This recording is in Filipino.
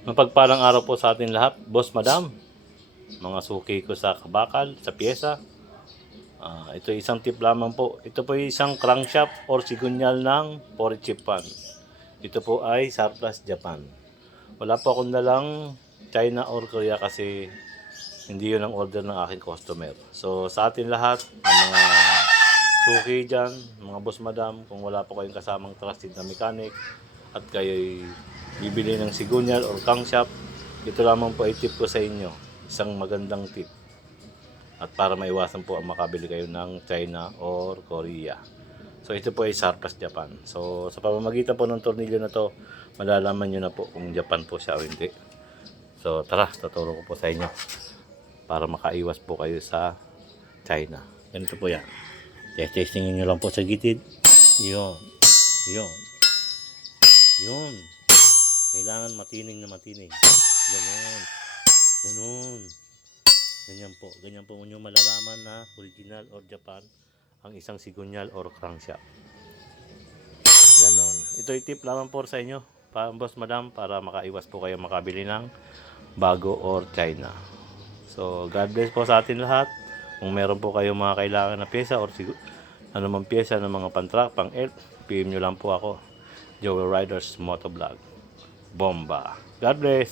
Mapagpalang araw po sa atin lahat, boss, madam, mga suki ko sa kabakal, sa pyesa. Ito isang tip lamang po. Ito po isang crankshaft or sigunyal ng chip pan. Ito po ay surplus Japan. Wala po akong dalang China or Korea kasi hindi yun ang order ng aking customer. So sa atin lahat, mga suki dyan, mga boss, madam, kung wala po kayong kasamang trusted na mechanic at kayo'y bibili ng sigunyal or crankshaft, ito lamang po ay tip ko sa inyo. Isang magandang tip. At para maiwasan po ang makabili kayo ng China or Korea. So ito po ay surplus Japan. So sa pamamagitan po ng tornilyo na to, malalaman nyo na po kung Japan po siya o hindi. So tara, tuturo ko po sa inyo para makaiwas po kayo sa China. Ganito po yan. Testingin nyo lang po sa gitid. Yun. Yun. Yun. Kailangan matining na matining. Ganun. Ganun. Ganyan po. Ganyan po nyo malalaman na original or Japan ang isang sigunyal or crankshaft. Ganon. Ito ay tip lamang po sa inyo, boss, madam, para makaiwas po kayo makabili ng bago or China. So, God bless po sa atin lahat. Kung meron po kayong mga kailangan na pyesa or anumang pyesa ng mga pang-truck, pang-elf, PM nyo lang po ako. Joel Riders Motovlog. Bomba. God bless.